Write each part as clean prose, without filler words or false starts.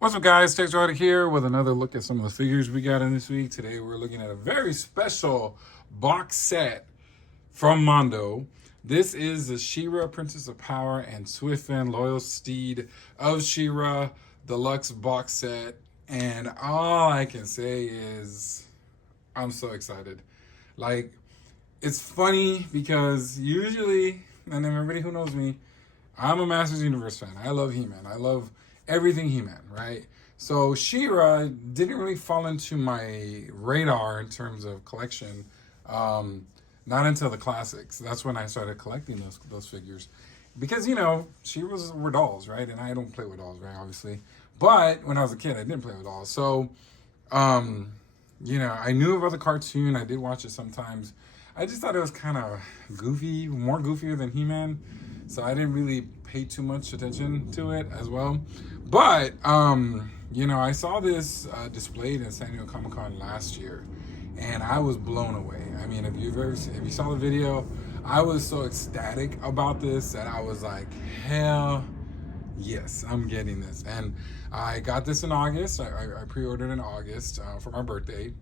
What's up, guys? Tex right here with another look at some of the figures we got in this week. Today we're looking at a very special box set from Mondo. This is the She-Ra Princess of Power and Swiftwind Loyal Steed of She-Ra Deluxe box set. And all I can say is I'm so excited. Like, it's funny because usually, and everybody who knows me, I'm a Masters Universe fan. I love He-Man. I love everything He-Man, right? So She-Ra didn't really fall into my radar in terms of collection, not until the classics. That's when I started collecting those figures, because She-Ra's were dolls, right? And I don't play with dolls, right? Obviously, but when I was a kid, I didn't play with dolls. So, I knew about the cartoon. I did watch it sometimes. I just thought it was kind of goofy, more goofier than He-Man. So I didn't really pay too much attention to it as well. But, I saw this displayed in San Diego Comic-Con last year, and I was blown away. I mean, if you saw the video, I was so ecstatic about this that I was like, hell yes, I'm getting this. And I got this in August. I pre-ordered in August for my birthday,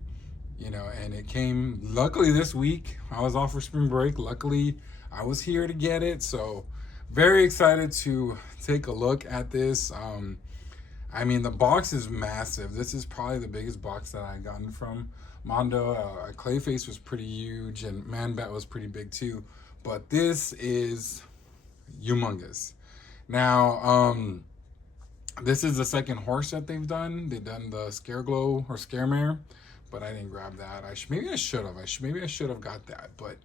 and it came, luckily, this week. I was off for spring break. Luckily, I was here to get it. So very excited to take a look at this. The box is massive. This is probably the biggest box that I've gotten from Mondo. Clayface was pretty huge, and Man-Bat was pretty big too. But this is humongous. Now, this is the second horse that they've done. They've done the Scareglow or Scaremare, but I didn't grab that. Maybe I should have. Maybe I should have got that, but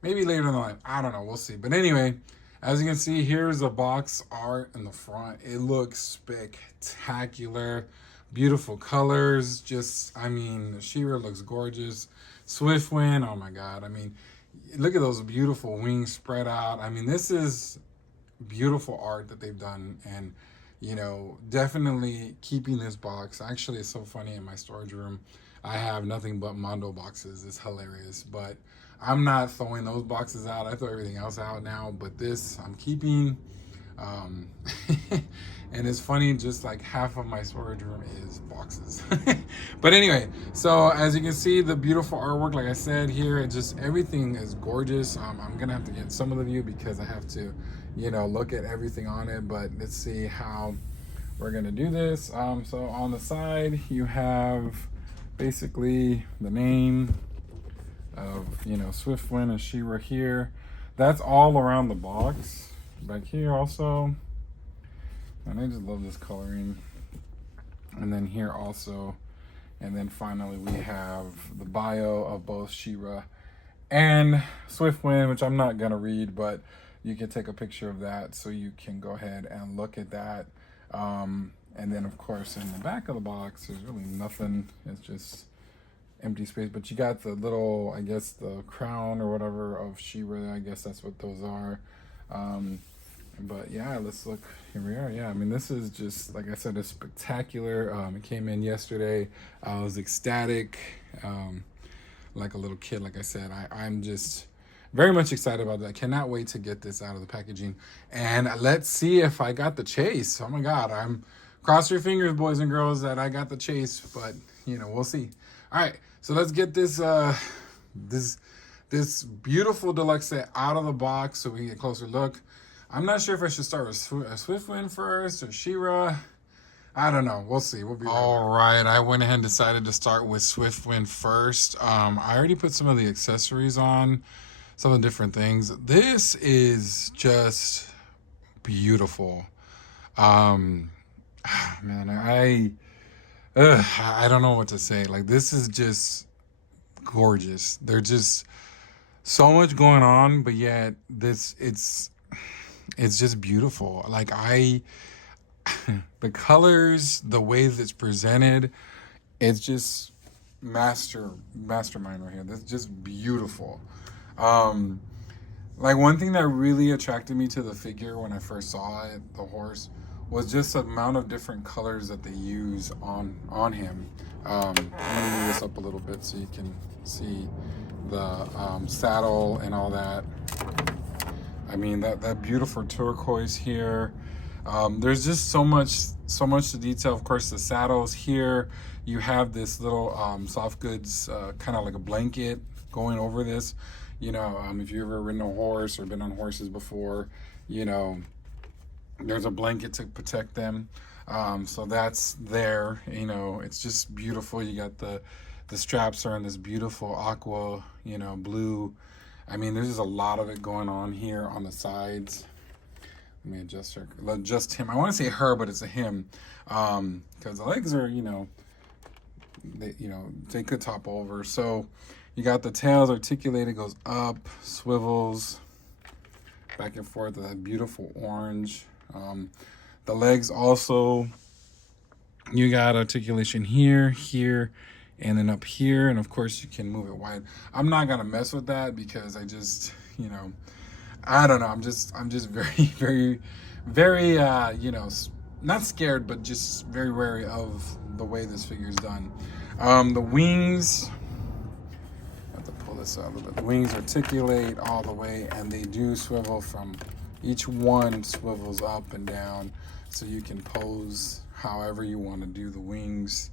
maybe later in the line. I don't know. We'll see. But anyway, as you can see, here's the box art in the front. It looks spectacular. Beautiful colors. She-Ra looks gorgeous. Swiftwind, oh my God. Look at those beautiful wings spread out. This is beautiful art that they've done. And, definitely keeping this box. Actually, it's so funny, in my storage room, I have nothing but Mondo boxes. It's hilarious. But I'm not throwing those boxes out. I throw everything else out now, but this I'm keeping. And it's funny, just like half of my storage room is boxes. But anyway, so as you can see, the beautiful artwork, like I said here, everything is gorgeous. I'm gonna have to get some of the view because I have to, look at everything on it. But let's see how we're gonna do this. So on the side, you have basically the name of Swiftwind and She-Ra here. That's all around the box. Back here also, and I just love this coloring. And then here also, and then finally we have the bio of both She-Ra and Swiftwind, which I'm not gonna read, but you can take a picture of that so you can go ahead and look at that. And then of course in the back of the box, there's really nothing. It's just empty space, but you got the little, I guess, the crown or whatever of She-Ra. I guess that's what those are. But yeah, let's look. Here we are. Yeah, this is just, like I said, it's spectacular. It came in yesterday. I was ecstatic, like a little kid. Like I said, I'm just very much excited about that. I cannot wait to get this out of the packaging. And let's see if I got the chase. Oh my God, cross your fingers, boys and girls, that I got the chase. But we'll see. All right, so let's get this this beautiful deluxe set out of the box so we can get a closer look. I'm not sure if I should start with Swiftwind first or She-Ra. I don't know. We'll see. We'll be right All right, I went ahead and decided to start with Swiftwind first. I already put some of the accessories on, some of the different things. This is just beautiful. Man, I don't know what to say. Like, this is just gorgeous. There's just so much going on, but yet it's just beautiful. Like, the colors, the way that it's presented, it's just mastermind right here. That's just beautiful. Like, one thing that really attracted me to the figure when I first saw it, the horse, was just the amount of different colors that they use on him. Let me move this up a little bit so you can see. saddle and all that. I mean, that beautiful turquoise here. There's just so much to detail. Of course, the saddles here, you have this little soft goods, kind of like a blanket going over this. You know, if you've ever ridden a horse or been on horses before, you know, there's a blanket to protect them. So that's there. You know, it's just beautiful. You got the straps are in this beautiful aqua, you know, blue. I mean, there's just a lot of it going on here on the sides. Let me adjust him. I want to say her, but it's a him, because the legs are, you know, they could top over. So you got the tails articulated, goes up, swivels back and forth. That beautiful orange. The legs also, you got articulation here, and then up here, and of course you can move it wide. I'm not gonna mess with that because I just, you know, I don't know. I'm just very, you know, not scared, but just very wary of the way this figure is done. The wings, I have to pull this out a little bit. The wings articulate all the way, and they do swivel from, each one swivels up and down, so you can pose however you want to do the wings.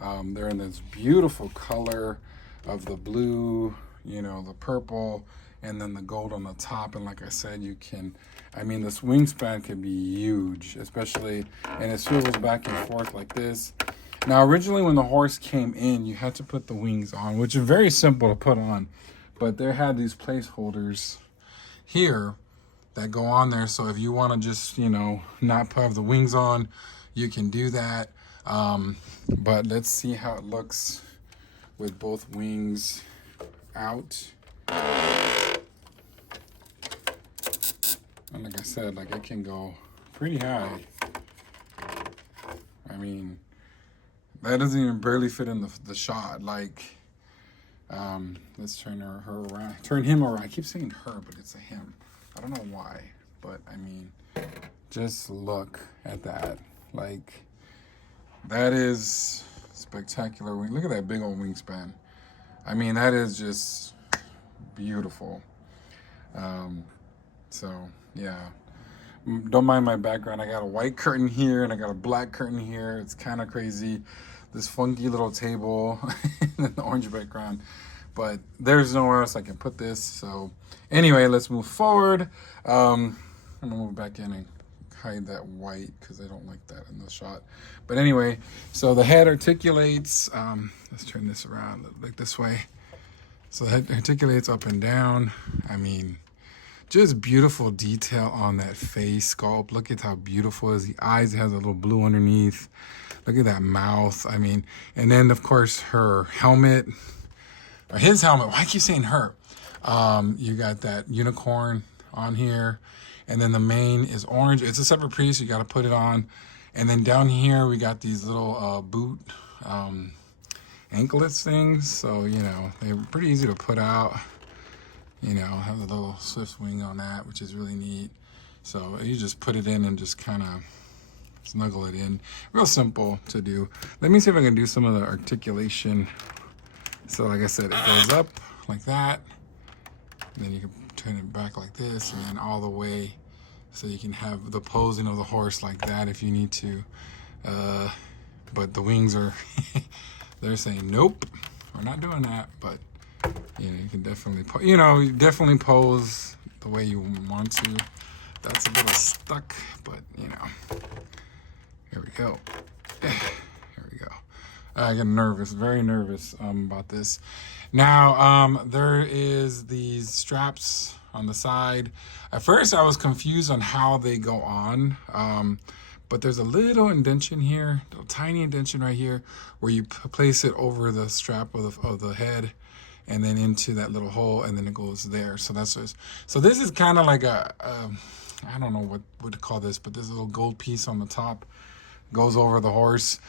They're in this beautiful color of the blue, you know, the purple, and then the gold on the top. And like I said, you can, I mean, this wingspan could be huge, especially, and it swivels back and forth like this. Now, originally when the horse came in, you had to put the wings on, which is very simple to put on, but they had these placeholders here that go on there. So if you want to just, you know, not have the wings on, you can do that. But let's see how it looks with both wings out. And like I said, like it can go pretty high. I mean, that doesn't even barely fit in the shot. Like, let's turn her around, turn him around. I keep saying her, but it's a him. I don't know why, but I mean, just look at that. Like, that is spectacular. Look at that big old wingspan. I mean, that is just beautiful. So yeah, don't mind my background. I got a white curtain here and I got a black curtain here. It's kind of crazy. This funky little table and the orange background, but there's nowhere else I can put this. So anyway, let's move forward. I'm gonna move back in and hide that white because I don't like that in the shot. But anyway, so the head articulates. Let's turn this around like this way. So the head articulates up and down. I mean, just beautiful detail on that face sculpt. Look at how beautiful it is. The eyes, it has a little blue underneath. Look at that mouth. I mean, and then of course her helmet, or his helmet. Why I keep saying her? You got that unicorn on here. And then the mane is orange. It's a separate piece. You got to put it on. And then down here, we got these little boot anklets things. So, you know, they're pretty easy to put out. You know, have a little Swiftwind on that, which is really neat. So you just put it in and just kind of snuggle it in. Real simple to do. Let me see if I can do some of the articulation. So like I said, it goes up like that. And then you can turn it back like this and then all the way, so you can have the posing of the horse like that if you need to. But the wings are, they're saying, nope, we're not doing that. But, you know, you can definitely, definitely pose the way you want to. That's a little stuck, but, you know, here we go. Here we go. I get nervous, very nervous about this. Now, there is these straps on the side. At first, I was confused on how they go on, but there's a little indention here, a little tiny indention right here, where you place it over the strap of the head, and then into that little hole, and then it goes there. So that's just, so this is kind of like a I don't know what to call this, but this little gold piece on the top goes over the horse.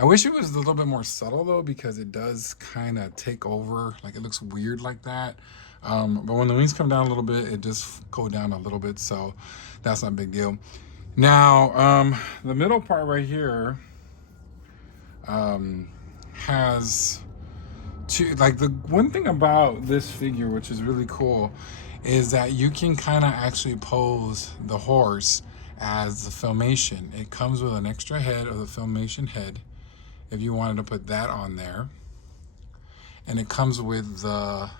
I wish it was a little bit more subtle though, because it does kind of take over, like it looks weird like that. But when the wings come down a little bit, it just go down a little bit, so that's not a big deal. Now, the middle part right here has like the one thing about this figure, which is really cool, is that you can kind of actually pose the horse as the Filmation. It comes with an extra head of the Filmation head if you wanted to put that on there, and it comes with the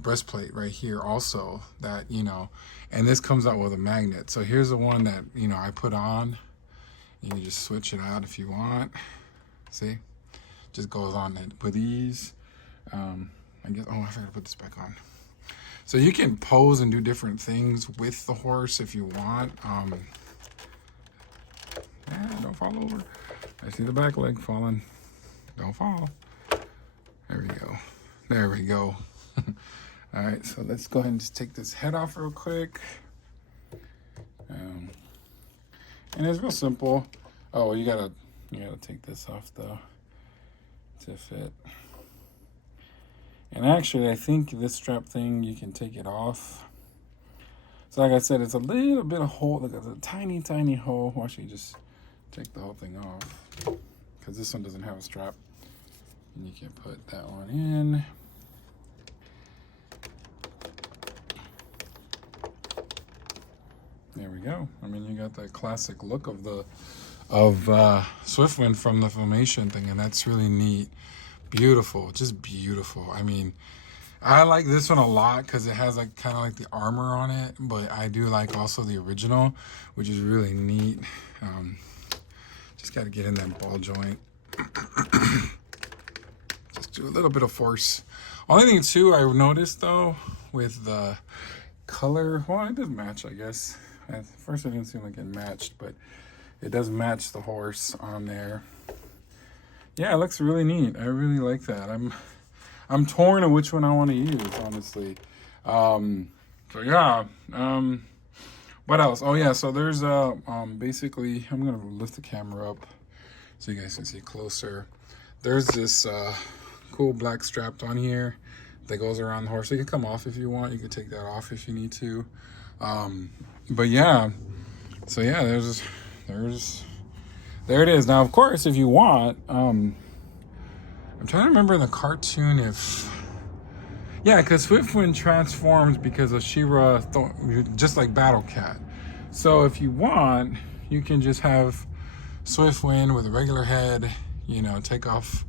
breastplate right here also, that, you know, and this comes out with a magnet. So here's the one that, you know, I put on. You can just switch it out if you want. See, just goes on with ease. I guess, oh, I forgot to put this back on. So you can pose and do different things with the horse if you want. Yeah, don't fall over. I see the back leg falling. Don't fall. There we go. There we go. All right, so let's go ahead and just take this head off real quick. And it's real simple. Oh, you gotta take this off though to fit. And actually, I think this strap thing, you can take it off. So like I said, it's a little bit of hole. Look, it's a tiny, tiny hole. Well, actually, just take the whole thing off, because this one doesn't have a strap. And you can put that one in. There we go. I mean, you got that classic look of Swiftwind from the Filmation thing, and that's really neat. Beautiful, just beautiful. I mean, I like this one a lot because it has like kind of like the armor on it, but I do like also the original, which is really neat. Just got to get in that ball joint. Just do a little bit of force. Only thing too I noticed though with the color, well, it does match, I guess. At first it didn't seem like it matched, but it does match the horse on there. Yeah, it looks really neat. I really like that. I'm torn on which one I want to use, honestly. So yeah. What else? Oh yeah, so there's basically, I'm gonna lift the camera up so you guys can see closer. There's this cool black strap on here that goes around the horse. It can come off if you want. You can take that off if you need to. But yeah, so yeah, there it is. Now, of course, if you want, I'm trying to remember in the cartoon if, yeah, because Swiftwind transforms because of She-Ra, just like Battle Cat. So if you want, you can just have Swiftwind with a regular head, you know, take off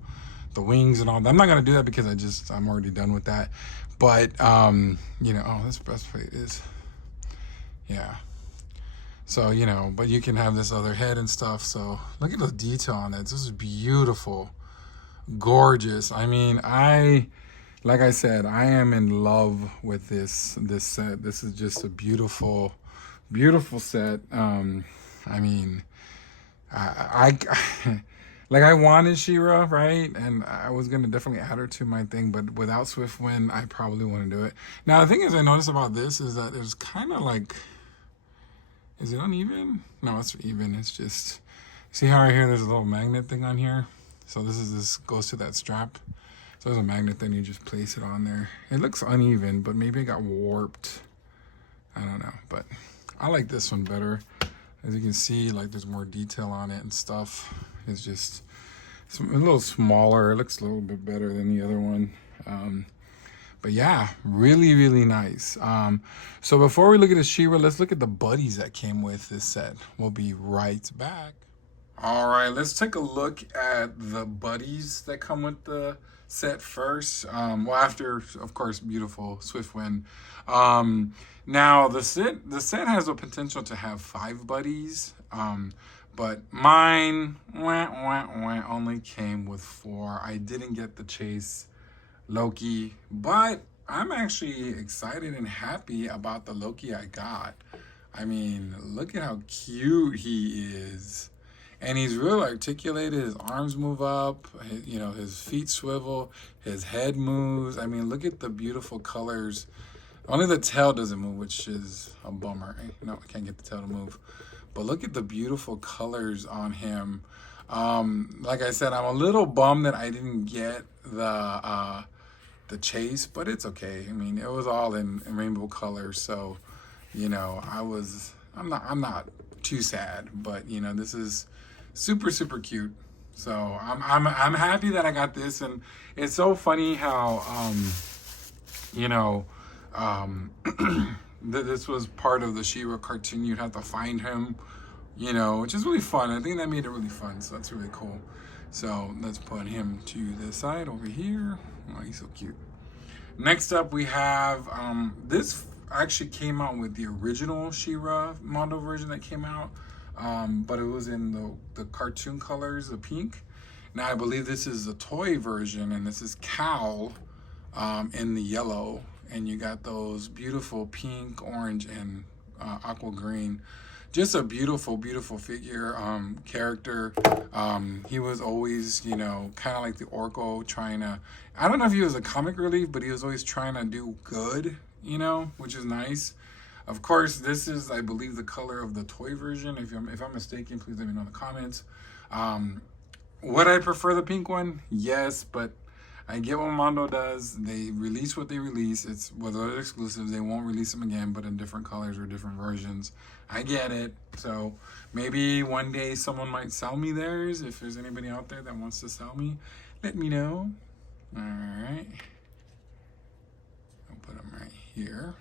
the wings and all that. I'm not gonna do that because I'm already done with that. But you know, oh, this breastplate is, yeah. So, you know, but you can have this other head and stuff. So look at the detail on it. This is beautiful, gorgeous. I mean, like I said, I am in love with this set. This is just a beautiful, beautiful set. I mean, I like, I wanted She-Ra, right? And I was going to definitely add her to my thing, but without Swiftwind, I probably wouldn't do it. Now, the thing is, I noticed about this is that it's kind of like, is it uneven? No, it's even. It's just, see how right here there's a little magnet thing on here? So this goes to that strap. So there's a magnet, then you just place it on there. It looks uneven, but maybe it got warped. I don't know, but I like this one better. As you can see, like, there's more detail on it and stuff. It's just a little smaller. It looks a little bit better than the other one. But yeah, really, really nice. So before we look at the She-Ra, let's look at the buddies that came with this set. We'll be right back. All right, let's take a look at the buddies that come with the set first. Well, after, of course, beautiful Swiftwind. Now, the set has a potential to have 5 buddies, but mine only came with 4. I didn't get the Chase Loki, but I'm actually excited and happy about the Loki I got. I mean, look at how cute he is. And he's real articulated. His arms move up, you know, his feet swivel, his head moves. I mean, look at the beautiful colors. Only the tail doesn't move, which is a bummer. No, I can't get the tail to move. But look at the beautiful colors on him. Like I said, I'm a little bummed that I didn't get the Chase, but it's okay. I mean, it was all in rainbow colors, so, you know, I'm not too sad. But, you know, this is super, super cute. So I'm happy that I got this, and it's so funny how you know this was part of the She-Ra cartoon. You'd have to find him, which is really fun. I think that made it really fun, so that's really cool. So let's put him to the side over here. Oh, he's so cute. Next up, we have this actually came out with the original She-Ra Mondo version that came out, but it was in the cartoon colors, the pink. Now I believe this is the toy version, and this is Cal in the yellow, and you got those beautiful pink, orange, and aqua green. Just a beautiful, beautiful figure, character. He was always, kind of like the Orko, trying to, I don't know if he was a comic relief, but he was always trying to do good, which is nice. Of course, this is, I believe, the color of the toy version. If I'm mistaken, please let me know in the comments. Would I prefer the pink one? Yes, but I get what Mondo does. They release what they release. It's with other exclusives. They won't release them again, but in different colors or different versions. I get it. So maybe one day someone might sell me theirs. If there's anybody out there that wants to sell me, let me know. All right. I'll put them right here.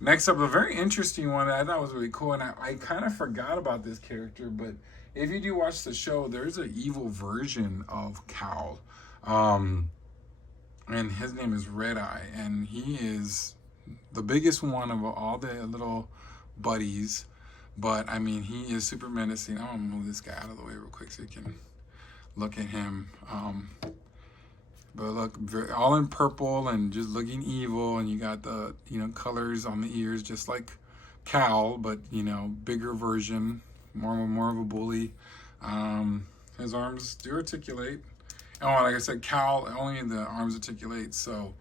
Next up, a very interesting one that I thought was really cool, and I kind of forgot about this character, but if you do watch the show, there's an evil version of Cal. And his name is Red Eye, and he is the biggest one of all the little buddies. But I mean, he is super menacing. I'm gonna move this guy out of the way real quick so you can look at him. But look, all in purple and just looking evil, and you got the colors on the ears just like Cal, but bigger version, more of a bully. His arms do articulate. Oh, like I said, Cal, only the arms articulate, so,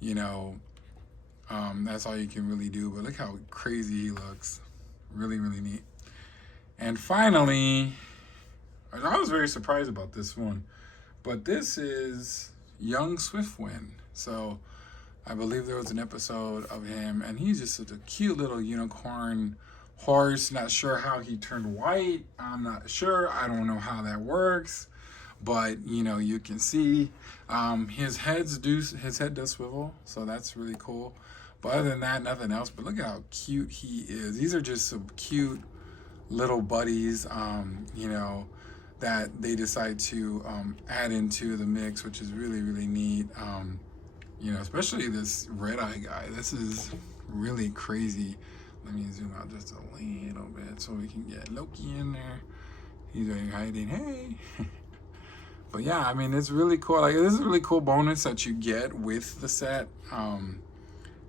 that's all you can really do. But look how crazy he looks. Really, really neat. And finally, I was very surprised about this one, but this is young Swiftwind. So I believe there was an episode of him, and he's just such a cute little unicorn horse. Not sure how he turned white. I'm not sure. I don't know how that works. But you can see his head does swivel, so that's really cool. But other than that, nothing else. But look at how cute he is. These are just some cute little buddies, that they decide to add into the mix, which is really, really neat. Especially this Red Eye guy. This is really crazy. Let me zoom out just a little bit so we can get Loki in there. He's already hiding. Hey. But yeah, I mean, it's really cool. Like, this is a really cool bonus that you get with the set.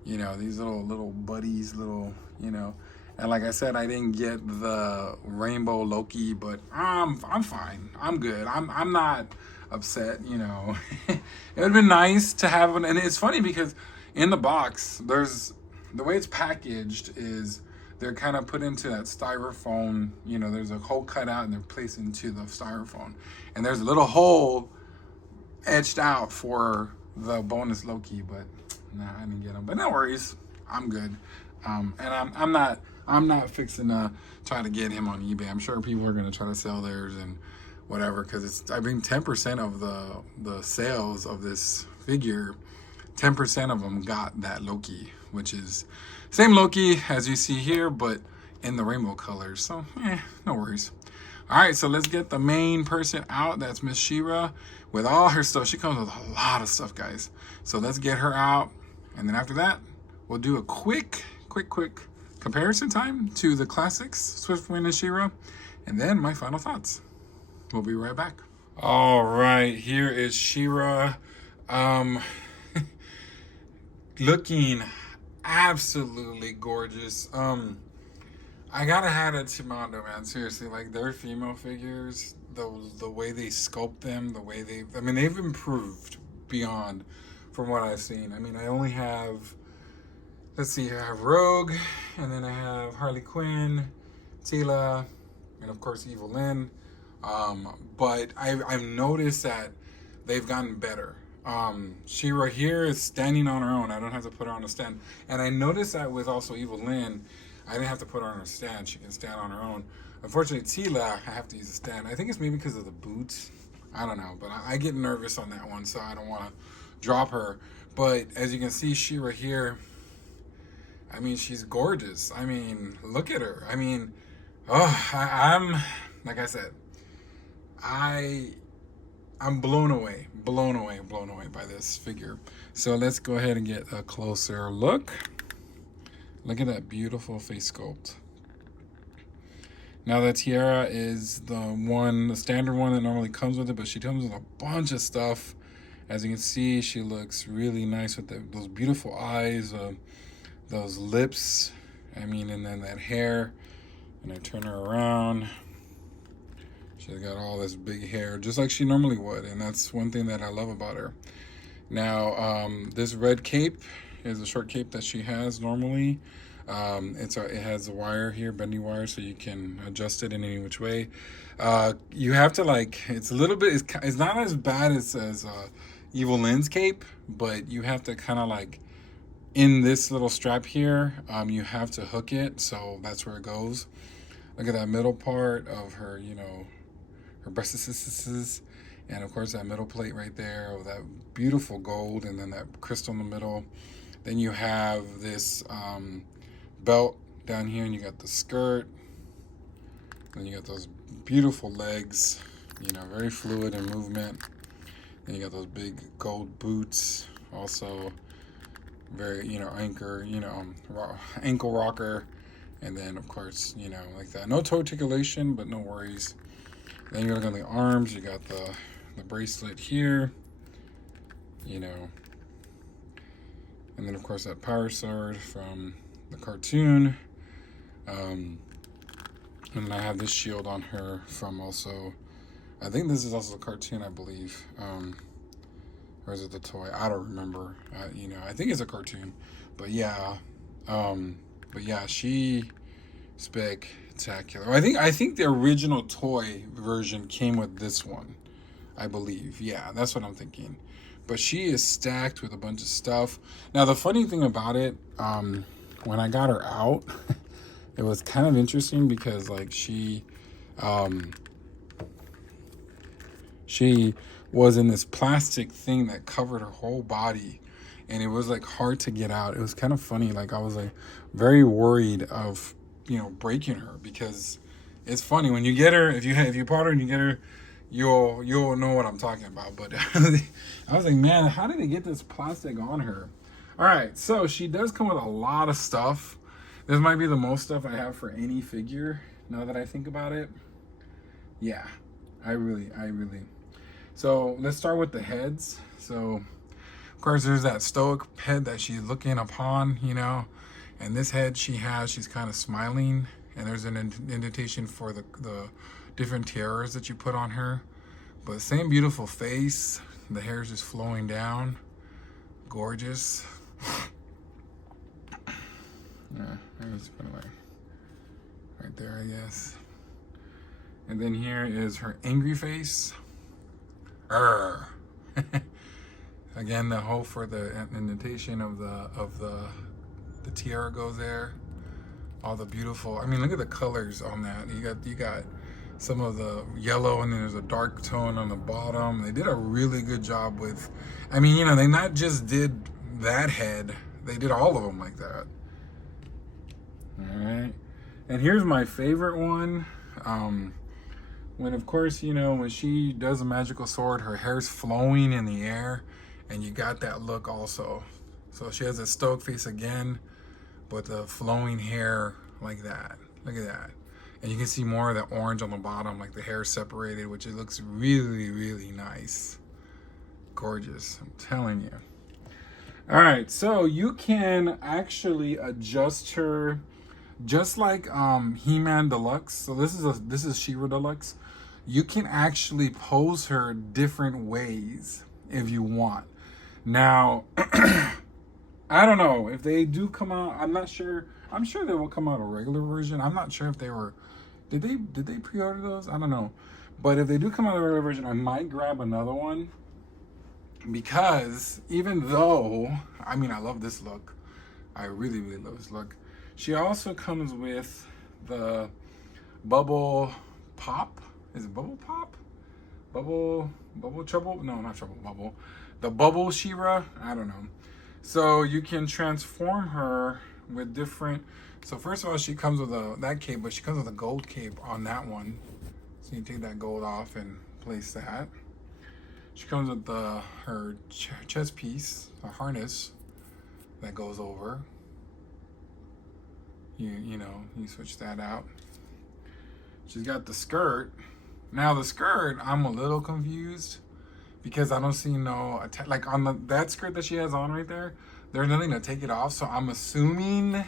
These little buddies, and like I said, I didn't get the rainbow Loki, but I'm fine. I'm good. I'm not upset. It would have been nice to have one. And it's funny because in the box, the way it's packaged is they're kind of put into that styrofoam, there's a hole cut out and they're placed into the styrofoam. And there's a little hole etched out for the bonus Loki, but nah, I didn't get them. But no worries, I'm good. And I'm not fixing to try to get him on eBay. I'm sure people are gonna try to sell theirs and whatever, because I think 10% of the sales of this figure, 10% of them got that Loki, which is same Loki as you see here, but in the rainbow colors. So, no worries. All right, so let's get the main person out. That's Miss She-Ra with all her stuff. She comes with a lot of stuff, guys. So let's get her out. And then after that, we'll do a quick comparison time to the classics, Swiftwind and She-Ra, and then my final thoughts. We'll be right back. All right, here is She-Ra. Looking absolutely gorgeous. I gotta hand it to Mondo, man. Seriously, like their female figures, the way they sculpt them, they've improved beyond from what I've seen. I mean, I only have, let's see, I have Rogue, and then I have Harley Quinn, Tila, and of course Evil Lynn. But I've noticed that they've gotten better. She-Ra here is standing on her own. I don't have to put her on a stand. And I noticed that with also Evil Lynn, I didn't have to put her on a stand. She can stand on her own. Unfortunately, Tila, I have to use a stand. I think it's maybe because of the boots. I don't know, but I get nervous on that one, so I don't want to drop her. But as you can see, Shira here, I mean, she's gorgeous. I mean, look at her. I mean, I'm like I said, I I'm blown away by this figure. So let's go ahead and get a closer look. Look at that beautiful face sculpt. Now the tiara is the standard one that normally comes with it, but she comes with a bunch of stuff. As you can see, she looks really nice with those beautiful eyes, those lips. I mean, and then that hair. And I turn her around. She's got all this big hair, just like she normally would, and that's one thing that I love about her. Now, this red cape is a short cape that she has normally. It has a wire here, bendy wire, so you can adjust it in any which way. You have to it's a little bit. It's not as bad as Evil Lynn's cape, but you have to kind of in this little strap here. You have to hook it, so that's where it goes. Look at that middle part of her, her breasts, and of course that middle plate right there with that beautiful gold, and then that crystal in the middle. Then you have this belt down here, and you got the skirt. Then you got those beautiful legs, very fluid in movement. Then you got those big gold boots, also very, ankle rocker. And then, of course, like that. No toe articulation, but no worries. Then you look on the arms. You got the bracelet here, And then, of course, that power sword from the cartoon. And then I have this shield on her from also, I think this is also the cartoon, I believe. Or is it the toy? I don't remember. I think it's a cartoon. But yeah. But yeah, she spectacular. I think the original toy version came with this one, I believe. Yeah, that's what I'm thinking. But she is stacked with a bunch of stuff. Now the funny thing about it, when I got her out, it was kind of interesting because she was in this plastic thing that covered her whole body. And it was hard to get out. It was kind of funny. I was very worried of, breaking her, because it's funny when you get her. If you pot her and you get her, you'll know what I'm talking about. But I was like, man, how did they get this plastic on her? All right, so she does come with a lot of stuff. This might be the most stuff I have for any figure. Now that I think about it, yeah, I really. So let's start with the heads. So. Of course, there's that stoic head that she's looking upon, and this head she's kind of smiling, and there's an indentation for the different tiaras that you put on her. But same beautiful face, the hair's just flowing down, gorgeous. Yeah, I just put it right there, I guess. And then here is her angry face. Again, the hole for the indentation of the tiara goes there. All the beautiful. I mean, look at the colors on that. You got some of the yellow, and then there's a dark tone on the bottom. They did a really good job with. I mean, they not just did that head. They did all of them like that. All right. And here's my favorite one. When, of course, when she does a magical sword, her hair's flowing in the air. And you got that look also. So she has a stoic face again, but the flowing hair like that. Look at that. And you can see more of that orange on the bottom, the hair separated, which it looks really, really nice. Gorgeous, I'm telling you. All right, so you can actually adjust her just like He-Man Deluxe. So this is She-Ra Deluxe. You can actually pose her different ways if you want. Now, I don't know if they do come out. I'm not sure. I'm sure they will come out a regular version. I'm not sure if they were. Did they pre-order those? I don't know. But if they do come out a regular version, I might grab another one, because even though I love this look. I really, really love this look. She also comes with the Bubble Pop. Is it Bubble Pop? Bubble Trouble? No, not Trouble Bubble. The Bubble She-Ra? I don't know. So you can transform her with different. So first of all, she comes with that cape, but she comes with a gold cape on that one. So you take that gold off and place that. She comes with her chest piece, a harness that goes over. You know, you switch that out. She's got the skirt. Now the skirt, I'm a little confused because I don't see no like on that skirt that she has on right there. There's nothing to take it off, so I'm assuming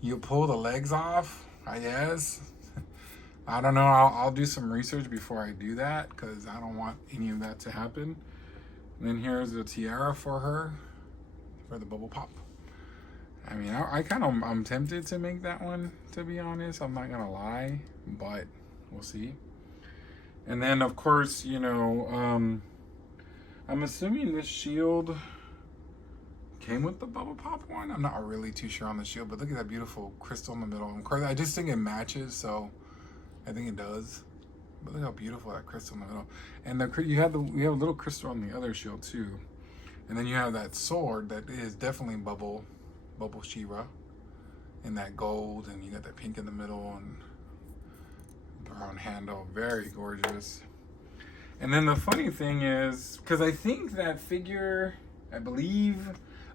you pull the legs off. I guess. I don't know. I'll do some research before I do that because I don't want any of that to happen. And then here's the tiara for her, for the Bubble Pop. I mean, I'm tempted to make that one, to be honest. I'm not gonna lie, but we'll see. And then, of course, you know, I'm assuming this shield came with the Bubble Pop one. I'm not really too sure on the shield, but look at that beautiful crystal in the middle. Of course, I just think it matches, so I think it does. But look how beautiful that crystal in the middle. And you have a little crystal on the other shield too. And then you have that sword that is definitely Bubble She-Ra, in that gold, and you got that pink in the middle and brown handle. Very gorgeous. And then the funny thing is, because I think that figure, I believe,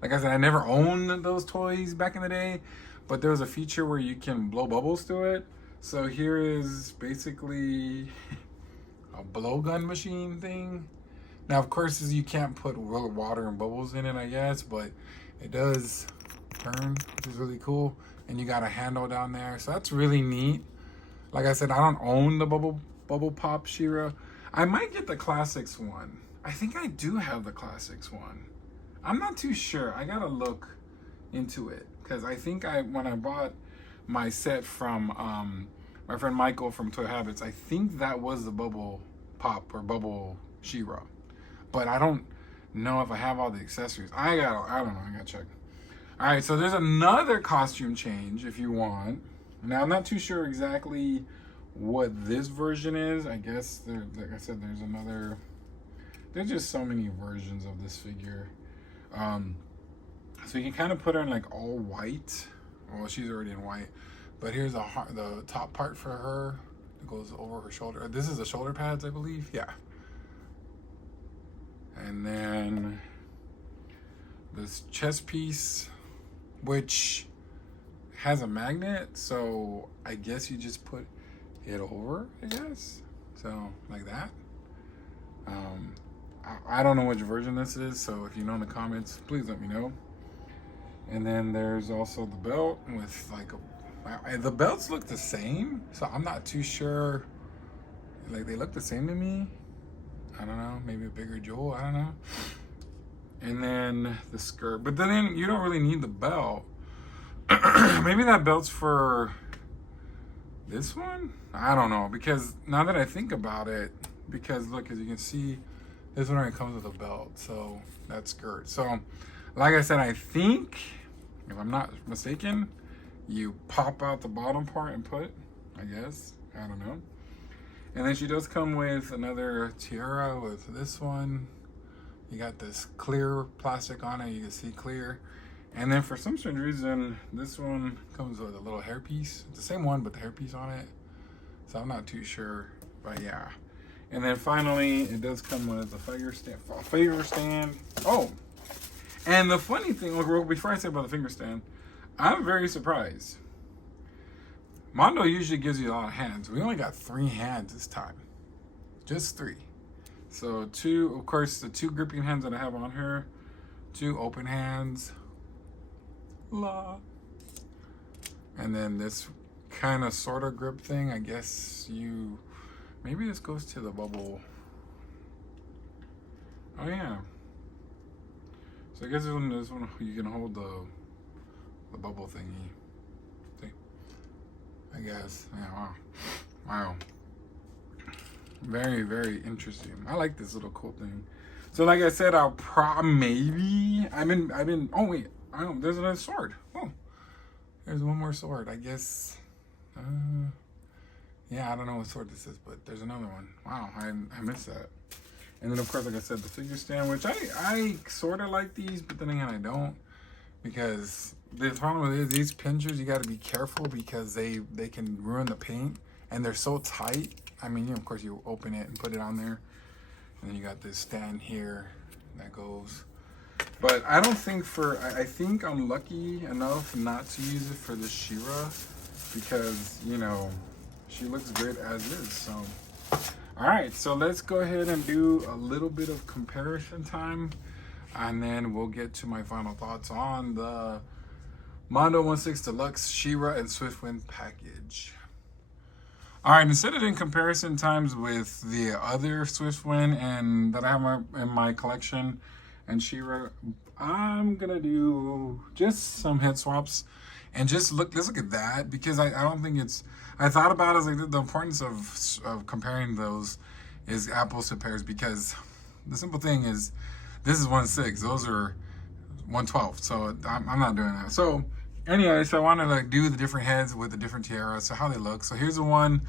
like I said, I never owned those toys back in the day, but there was a feature where you can blow bubbles through it. So here is basically a blowgun machine thing. Now, of course, you can't put water and bubbles in it, I guess, but it does turn, which is really cool. And you got a handle down there, so that's really neat. Like I said, I don't own the Bubble Pop She-Ra. I might get the Classics one. I think I do have the Classics one. I'm not too sure. I gotta look into it because I think when I bought my set from my friend Michael from Toy Habits, I think that was the Bubble Pop or Bubble She-Ra, but I don't know if I have all the accessories. I don't know. I gotta check. All right, so there's another costume change if you want. Now I'm not too sure exactly what this version is. I guess like I said, there's just so many versions of this figure. So you can kind of put her in like all white. Well, she's already in white, but here's the top part for her. It goes over her shoulder. This is the shoulder pads, I believe. Yeah. And then this chest piece, which has a magnet, so I guess you just put it over, I guess. So like that. I don't know which version this is, so if you know in the comments, please let me know. And then there's also the belt with like the belts look the same, so I'm not too sure. Like they look the same to me. I don't know, maybe a bigger jewel, I don't know. And then the skirt, but then you don't really need the belt. Maybe that belt's for this one? I don't know, because now that I think about it, because look, as you can see, this one already comes with a belt, so that skirt. So, like I said, I think, if I'm not mistaken, you pop out the bottom part and put, I guess, I don't know. And then she does come with another tiara with this one. You got this clear plastic on it, you can see clear. And then for some strange reason, this one comes with a little hairpiece. It's the same one, but the hairpiece on it. So I'm not too sure, but yeah. And then finally, it does come with a finger stand. Oh, and the funny thing, look, before I say about the finger stand, I'm very surprised. Mondo usually gives you a lot of hands. We only got 3 hands this time. Just 3. So 2, of course, the 2 gripping hands that I have on her, 2 open hands. La. And then this kind of sort of grip thing, I guess maybe this goes to the bubble. Oh yeah. So I guess this one you can hold the bubble thingy. See? I guess. Yeah, wow. Very, very interesting. I like this little cool thing. So like I said, I've been, oh wait, there's another sword. Oh, there's one more sword. I guess, Yeah, I don't know what sort this is, but there's another one. Wow, I missed that. And then, of course, like I said, the figure stand, which I sort of like these, but then again, I don't. Because the problem is these pinchers, you got to be careful because they can ruin the paint. And they're so tight. I mean, of course, you open it and put it on there. And then you got this stand here that goes. But I don't think I think I'm lucky enough not to use it for the She-Ra. Because, you know, she looks good as is. So, all right. So let's go ahead and do a little bit of comparison time. And then we'll get to my final thoughts on the Mondo 1/6 Deluxe She-Ra and Swiftwind package. All right, instead of doing comparison times with the other Swiftwind and that I have in my collection and She-Ra, I'm gonna do just some head swaps and let's look at that, because I don't think I thought about it as like the importance of comparing those is apples to pears, because the simple thing is, this is 1/6. Those are 1/12. So I'm not doing that. So anyway, so I wanted to do the different heads with the different tiaras, so how they look. So here's the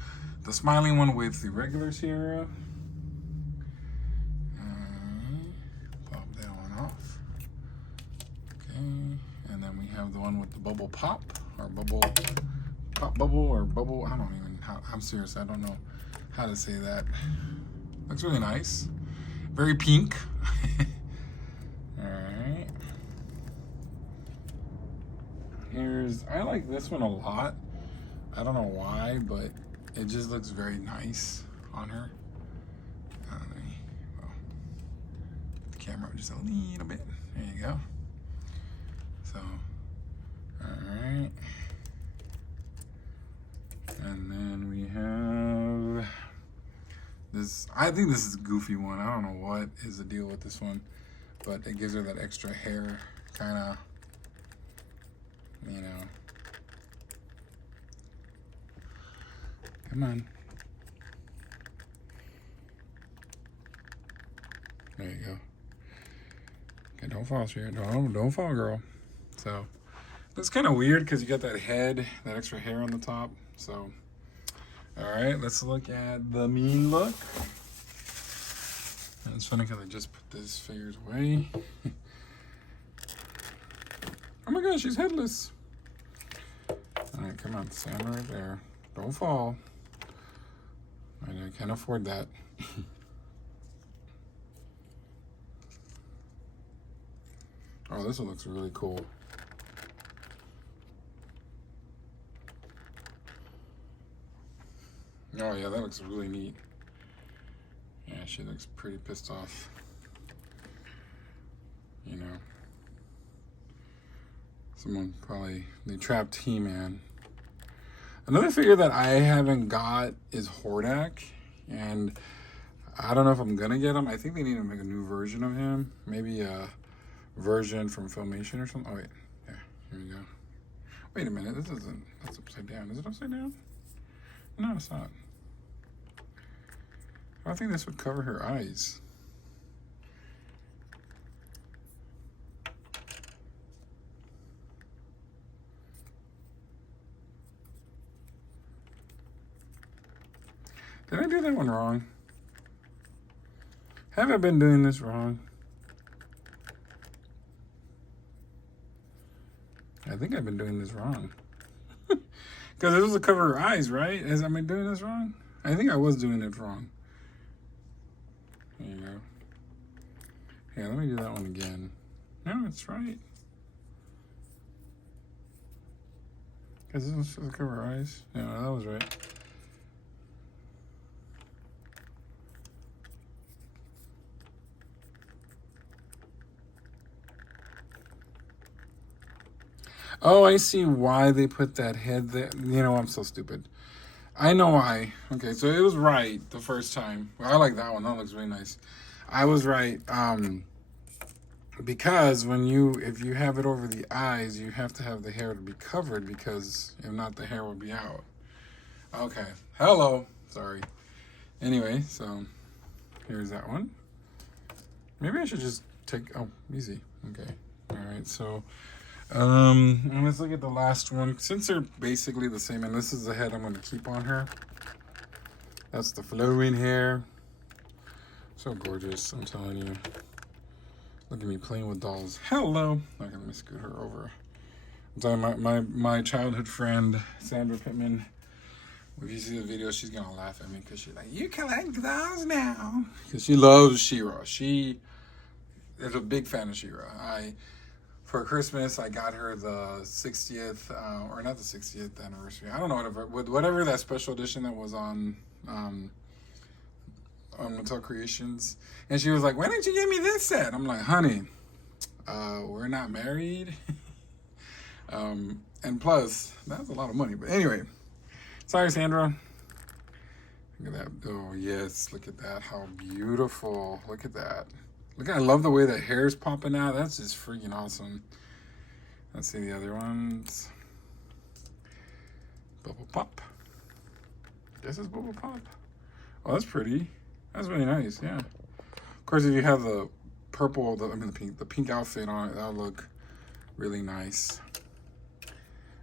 smiling one with the regular tiara. Pop that one off. Okay, and then we have the one with the bubble pop, or bubble. I don't even. I'm serious. I don't know how to say that. Looks really nice. Very pink. Alright. I like this one a lot. I don't know why, but it just looks very nice on her. Well, the camera just a little bit. There you go. So, alright. And then we have this. I think this is a goofy one. I don't know what is the deal with this one, but it gives her that extra hair, kind of, you know. Come on. There you go. Okay, don't fall, Sierra. Don't fall, girl. So, that's kind of weird because you got that head, that extra hair on the top. So, all right, let's look at the mean look. And it's funny because I just put these figures away. Oh my gosh, she's headless. All right, come on, stand right there. Don't fall. I can't afford that. Oh, this one looks really cool. Oh yeah, that looks really neat. Yeah, she looks pretty pissed off. You know. Someone probably, they trapped He-Man. Another figure that I haven't got is Hordak. And I don't know if I'm gonna get him. I think they need to make a new version of him. Maybe a version from Filmation or something. Oh wait, yeah, here we go. Wait a minute, that's upside down. Is it upside down? No, it's not. I think this would cover her eyes. Did I do that one wrong? Have I been doing this wrong? I think I've been doing this wrong. Because it was to cover her eyes, right? Am I doing this wrong? I think I was doing it wrong. There you go. Yeah, let me do that one again. No, it's right. Because this was supposed to cover her eyes. No, that was right. Oh, I see why they put that head there. You know, I'm so stupid. I know why. Okay, so it was right the first time. Well, I like that one. That looks really nice. I was right. Because if you have it over the eyes, you have to have the hair to be covered, because if not, the hair will be out. Okay. Hello. Sorry. Anyway, so here's that one. Maybe I should just easy. Okay. All right. So, and let's look at the last one. Since they're basically the same, and this is the head I'm going to keep on her. That's the flowing hair. So gorgeous, I'm telling you. Look at me playing with dolls. Hello. Okay, let me scoot her over. I'm telling my childhood friend, Sandra Pittman. If you see the video, she's gonna laugh at me because she's like, "You collect dolls now." Because she loves She-Ra. She is a big fan of She-Ra. For Christmas, I got her the 60th, or not the 60th anniversary. I don't know, whatever that special edition that was on Mattel Creations. And she was like, "Why didn't you give me this set?" I'm like, "Honey, we're not married." And plus, that's a lot of money. But anyway, sorry, Sandra. Look at that. Oh, yes. Look at that. How beautiful. Look at that. Look, I love the way the hair's popping out. That's just freaking awesome. Let's see the other ones. Bubble Pop. This is Bubble Pop. Oh, that's pretty. That's really nice, yeah. Of course, if you have the purple, the pink outfit on it, that'll look really nice.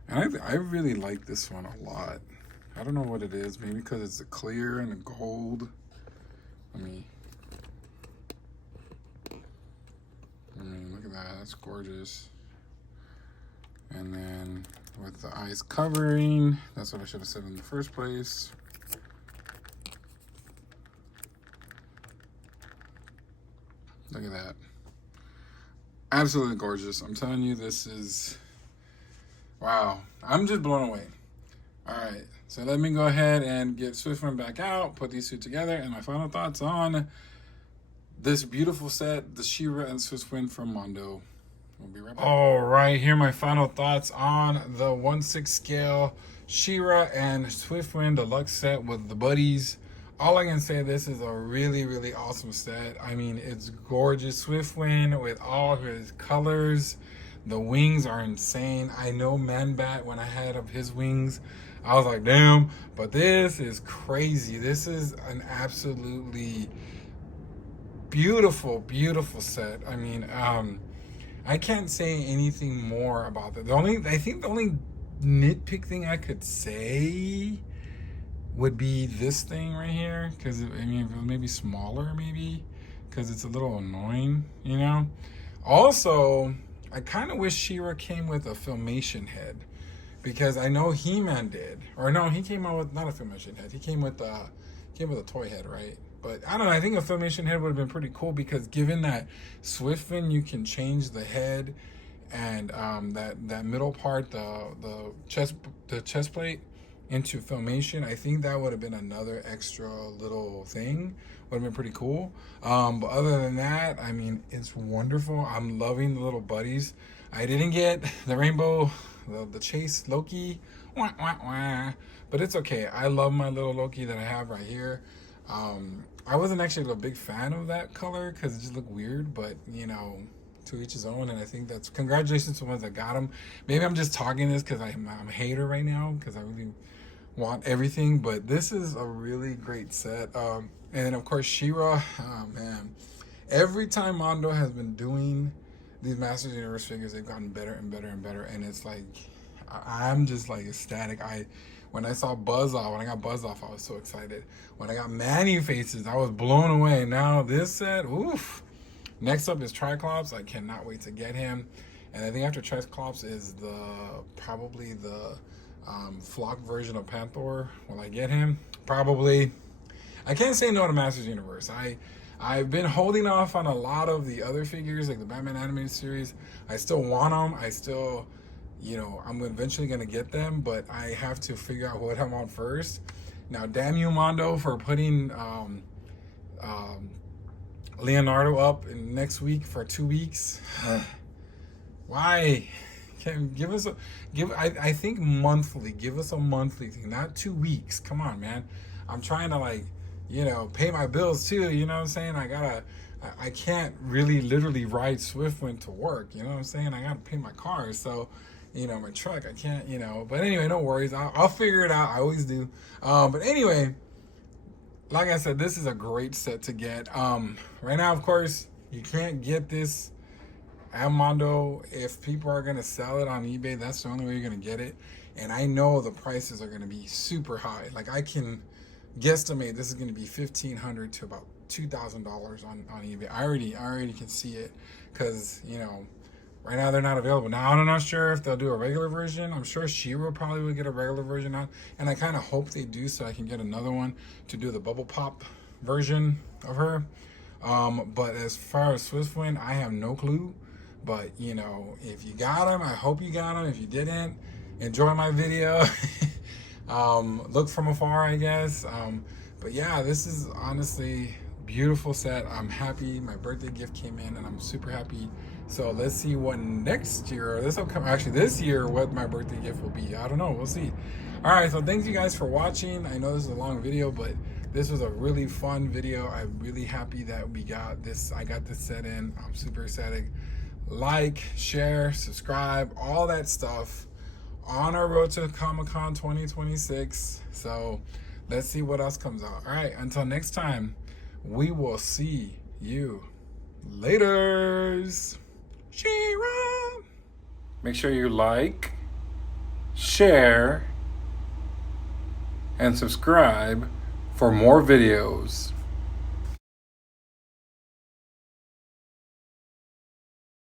And I really like this one a lot. I don't know what it is. Maybe because it's the clear and the gold. I mean, look at that. That's gorgeous. And then with the eyes covering, that's what I should have said in the first place. Look at that. Absolutely gorgeous. I'm telling you, this is, wow. I'm just blown away. All right. So let me go ahead and get Swiftwind back out, put these two together, and my final thoughts on this beautiful set, the She-Ra and Swiftwind from Mondo. We'll be right back. All right, here are my final thoughts on the 1/6 scale She-Ra and Swiftwind Deluxe set with the buddies. All I can say, this is a really, really awesome set. I mean, it's gorgeous. Swiftwind with all his colors. The wings are insane. I know Man-Bat, when I had up his wings, I was like, damn. But this is crazy. This is an absolutely beautiful, beautiful set. I mean, I can't say anything more about that. I think the only nitpick thing I could say would be this thing right here, because I mean, it was maybe smaller, maybe, because it's a little annoying, you know. Also, I kind of wish She-Ra came with a Filmation head, because I know He-Man did, or no, he came out with not a Filmation head. He came with a toy head, right? But I don't know. I think a Filmation head would have been pretty cool, because given that Swiftwind, you can change the head and that middle part, the chest plate, into Filmation. I think that would have been another extra little thing. Would have been pretty cool. But other than that, I mean, it's wonderful. I'm loving the little buddies. I didn't get the rainbow, the Chase Loki, wah, wah, wah. But it's okay. I love my little Loki that I have right here. I wasn't actually a big fan of that color because it just looked weird, but you know, to each his own. And I think that's, congratulations to the ones that got them. Maybe I'm just talking this because I'm a hater right now, because I really want everything, but this is a really great set. And of course, She-Ra, oh man, every time Mondo has been doing these Masters of the Universe figures, they've gotten better and better and better, and it's like, I'm just like ecstatic. When I got Buzz Off, I was so excited. When I got Man-E-Faces, I was blown away. Now this set, oof. Next up is Triclops. I cannot wait to get him. And I think after Triclops is probably the flock version of Panther. Will I get him? Probably. I can't say no to Masters Universe. I've been holding off on a lot of the other figures, like the Batman animated series. I still want them. I still, you know, I'm eventually gonna get them, but I have to figure out what I want first. Now, damn you, Mondo, for putting Leonardo up in next week for 2 weeks. Why? Give us I think monthly. Give us a monthly thing, not 2 weeks. Come on, man. I'm trying to, like, you know, pay my bills too. You know what I'm saying? I can't really literally ride Swiftwind to work. You know what I'm saying? I gotta pay my car, so, you know, my truck. I can't, you know. But anyway, no worries. I'll figure it out. I always do. But anyway, like I said, this is a great set to get. Right now, of course, you can't get this at Mondo. If people are gonna sell it on eBay, that's the only way you're gonna get it. And I know the prices are gonna be super high. Like, I can guesstimate this is going to be $1,500 to about $2,000 on eBay. I already can see it, because you know, right now they're not available. Now I'm not sure if they'll do a regular version. I'm sure She-Ra probably would get a regular version out, and I kind of hope they do, so I can get another one to do the bubble pop version of her. But as far as Swiftwind, I have no clue. But you know, if you got them, I hope you got them. If you didn't, enjoy my video. Look from afar, I guess. But yeah, this is honestly beautiful set. I'm happy. My birthday gift came in, and I'm super happy. So let's see what next year, or this year, what my birthday gift will be. I don't know. We'll see. All right. So thanks you guys for watching. I know this is a long video, but this was a really fun video. I'm really happy that we got this. I got this set in. I'm super excited. Like, share, subscribe, all that stuff on our road to Comic-Con 2026. So let's see what else comes out. All right, until next time, we will see you laters. She-Ra. Make sure you like, share, and subscribe for more videos.